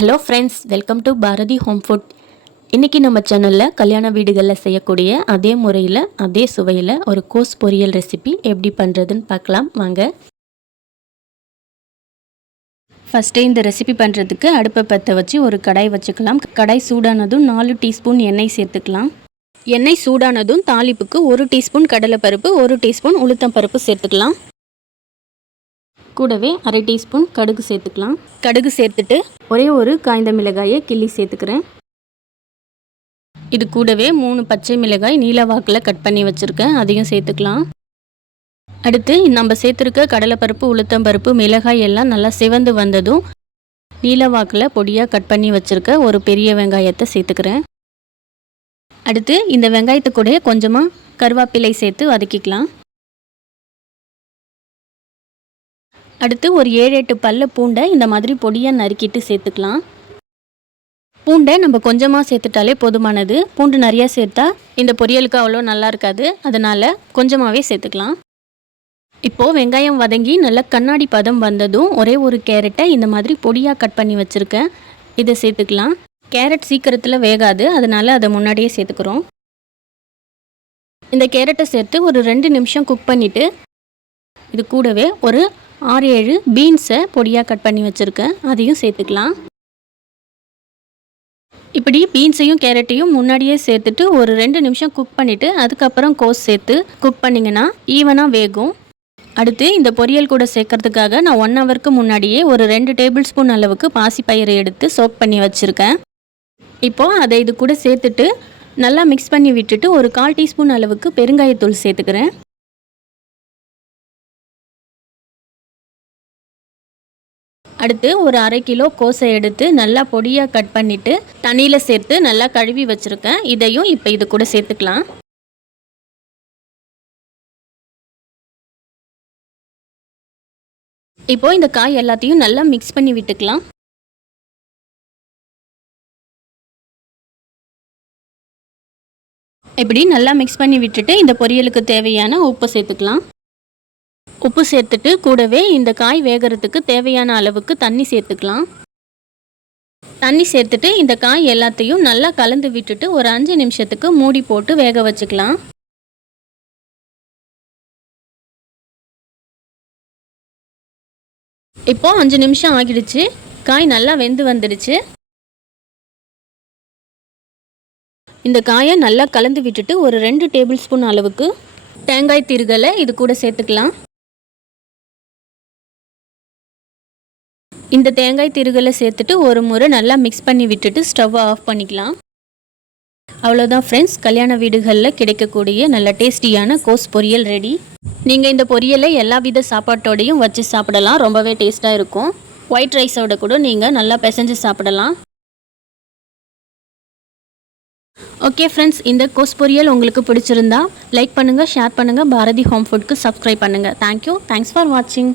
Hello friends, welcome to Bharathi home food. இன்றைக்கி நம்ம சேனலில் கல்யாண வீடுகளில் செய்யக்கூடிய அதே முறையில் அதே சுவையில் ஒரு கோஸ் பொரியல் ரெசிபி எப்படி பண்ணுறதுன்னு பார்க்கலாம் வாங்க. ஃபஸ்ட்டு இந்த ரெசிபி பண்ணுறதுக்கு அடுப்பை பற்ற வச்சு ஒரு கடாய் வச்சுக்கலாம். கடாய் சூடானதும் 4 டீஸ்பூன் எண்ணெய் சேர்த்துக்கலாம். எண்ணெய் சூடானதும் தாளிப்புக்கு 1 டீஸ்பூன் கடலைப்பருப்பு, 1 டீஸ்பூன் உளுத்தம்பருப்பு சேர்த்துக்கலாம். கூடவே அரை டீஸ்பூன் கடுகு சேர்த்துக்கலாம். கடுகு சேர்த்துட்டு ஒரே ஒரு காய்ந்த மிளகாயை கிள்ளி சேர்த்துக்கிறேன். இது கூடவே 3 பச்சை மிளகாய் நீல வாக்கில் கட் பண்ணி வச்சுருக்கேன், அதையும் சேர்த்துக்கலாம். அடுத்து நம்ம சேர்த்துருக்க கடலைப்பருப்பு, உளுத்தம்பருப்பு, மிளகாய் எல்லாம் நல்லா சிவந்து வந்ததும் நீல வாக்கில் பொடியாக கட் பண்ணி வச்சுருக்க ஒரு பெரிய வெங்காயத்தை சேர்த்துக்கிறேன். அடுத்து இந்த வெங்காயத்து கூட கொஞ்சமாக கருவேப்பிலை சேர்த்து வதக்கிக்கலாம். அடுத்து ஒரு 7-8 பல்ல பூண்டை இந்த மாதிரி பொடியாக நறுக்கிட்டு சேர்த்துக்கலாம். பூண்டை நம்ம கொஞ்சமாக சேர்த்துட்டாலே போதுமானது. பூண்டு நிறையா சேர்த்தா இந்த பொரியலுக்கு அவ்வளோ நல்லா இருக்காது, அதனால் கொஞ்சமாகவே சேர்த்துக்கலாம். இப்போது வெங்காயம் வதங்கி நல்லா கண்ணாடி பதம் வந்ததும் ஒரே ஒரு கேரட்டை இந்த மாதிரி பொடியாக கட் பண்ணி வச்சுருக்கேன், இதை சேர்த்துக்கலாம். கேரட் சீக்கிரத்தில் வேகாது, அதனால் அதை முன்னாடியே சேர்த்துக்கிறோம். இந்த கேரட்டை சேர்த்து ஒரு 2 நிமிஷம் குக் பண்ணிவிட்டு இது கூடவே ஒரு 6-7 பீன்ஸை பொடியாக கட் பண்ணி வச்சுருக்கேன், அதையும் சேர்த்துக்கலாம். இப்படி பீன்ஸையும் கேரட்டையும் முன்னாடியே சேர்த்துட்டு ஒரு 2 நிமிஷம் குக் பண்ணிவிட்டு அதுக்கப்புறம் கோஸ் சேர்த்து குக் பண்ணிங்கன்னா ஈவனாக வேகும். அடுத்து இந்த பொரியல் கூட சேர்க்கறதுக்காக நான் 1 ஹவருக்கு முன்னாடியே ஒரு 2 டேபிள் ஸ்பூன் அளவுக்கு பாசிப்பயிரை எடுத்து சோக் பண்ணி வச்சுருக்கேன். இப்போது அதை இது கூட சேர்த்துட்டு நல்லா மிக்ஸ் பண்ணி விட்டுட்டு ஒரு 1/4 டீஸ்பூன் அளவுக்கு பெருங்காயத்தூள் சேர்த்துக்கிறேன். அடுத்து ஒரு 1/2 கிலோ கோஸை எடுத்து நல்லா பொடியாக கட் பண்ணிவிட்டு தண்ணியில் சேர்த்து நல்லா கழுவி வச்சுருக்கேன், இதையும் இப்போ இது கூட சேர்த்துக்கலாம். இப்போது இந்த காய் எல்லாத்தையும் நல்லா மிக்ஸ் பண்ணி விட்டுக்கலாம். இப்படி நல்லா மிக்ஸ் பண்ணி விட்டுட்டு இந்த பொரியலுக்கு தேவையான உப்பு சேர்த்துக்கலாம். உப்பு சேர்த்துட்டு கூடவே இந்த காய் வேகிறதுக்கு தேவையான அளவுக்கு தண்ணி சேர்த்துக்கலாம். தண்ணி சேர்த்துட்டு இந்த காய் எல்லாத்தையும் நல்லா கலந்து விட்டுட்டு ஒரு 5 நிமிஷத்துக்கு மூடி போட்டு வேக வச்சுக்கலாம். இப்போ 5 நிமிஷம் ஆகிடுச்சு, காய் நல்லா வெந்து வந்துடுச்சு. இந்த காயை நல்லா கலந்து விட்டுட்டு ஒரு 2 டேபிள் ஸ்பூன் அளவுக்கு தேங்காய் திருகலை இது கூட சேர்த்துக்கலாம். இந்த தேங்காய் திருகலை சேர்த்துட்டு ஒரு முறை நல்லா மிக்ஸ் பண்ணி விட்டுட்டு ஸ்டவ்வை ஆஃப் பண்ணிக்கலாம். அவ்வளோதான் ஃப்ரெண்ட்ஸ், கல்யாண வீடுகளில் கிடைக்கக்கூடிய நல்ல டேஸ்டியான கோஸ் பொரியல் ரெடி. நீங்கள் இந்த பொரியலை எல்லா வித சாப்பாட்டோடையும் வச்சு சாப்பிடலாம், ரொம்பவே டேஸ்ட்டாக இருக்கும். ஒயிட் ரைஸோட கூட நீங்கள் நல்லா பிசைஞ்சு சாப்பிடலாம். ஓகே ஃப்ரெண்ட்ஸ், இந்த கோஸ் பொரியல் உங்களுக்கு பிடிச்சிருந்தா லைக் பண்ணுங்கள், ஷேர் பண்ணுங்கள், பாரதி ஹோம் ஃபுட்க்கு சப்ஸ்கிரைப் பண்ணுங்கள். தேங்க்யூ, தேங்க்ஸ் ஃபார் வாட்சிங்.